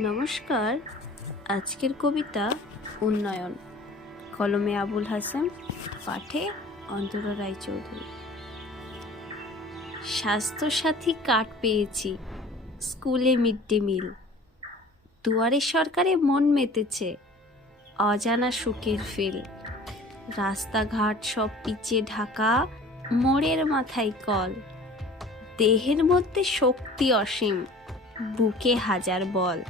নমস্কার। আজকের কবিতা উন্নয়ন। কলমে আবুল হাসান, পাঠে অন্তরা রায়চৌধুরী। স্বাস্থ্যসাথী কার্ড পেয়েছি, স্কুলে মিড ডে মিল। দুয়ারে সরকারে মন মেতেছে, অজানা সুখের ফিল। রাস্তাঘাট সব পিচে ঢাকা, মোড়ের মাথায় কল। দেহের মধ্যে শক্তি অসীম, বুকে হাজার বল।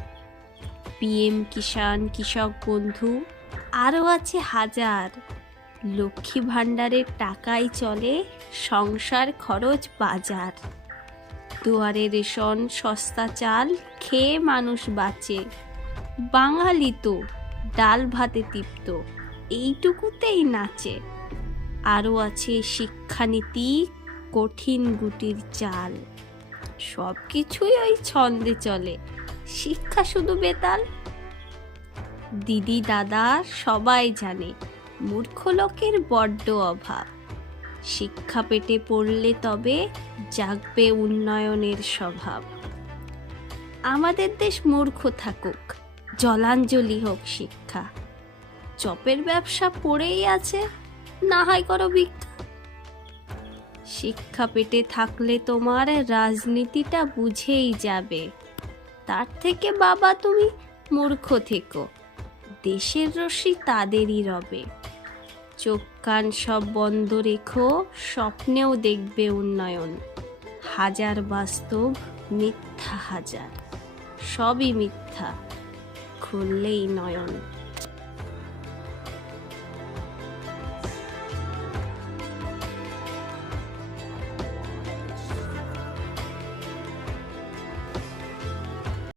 পিএম কিষাণ কৃষক বন্ধু, আরও আছে হাজার। লক্ষ্মী ভাণ্ডারের টাকায় চলে সংসার খরচ বাজার। দুয়ারে রেশন, সস্তা চাল, খেয়ে মানুষ বাঁচে। বাঙালি তো ডাল ভাতে তৃপ্ত, এইটুকুতেই নাচে। আরও আছে শিক্ষানীতি, কঠিন গুটির চাল। সব কিছুই ওই ছন্দে চলে। শিক্ষা শুধু বেতাল? দিদি, দাদা, সবাই জানে মূর্খ লোকের বড্ড অভাব। শিক্ষা পেটে পড়লে তবে জাগবে উন্নয়নের স্বভাব। আমাদের দেশ মূর্খ থাকুক, জলাঞ্জলি হোক শিক্ষা। চপের ব্যবসা পড়েই আছে, না হয় করো ভিক্ষা। শিক্ষা পেটে থাকলে তোমার রাজনীতিটা বুঝেই যাবে। তার থেকে বাবা তুমি মূর্খ থেকো। দেশের রশি তাদেরই রবে। চোখ কান সব বন্ধ রেখো, স্বপ্নেও দেখবে উন্নয়ন। হাজার বাস্তব, মিথ্যা হাজার। সবই মিথ্যা, খুললেই নয়ন।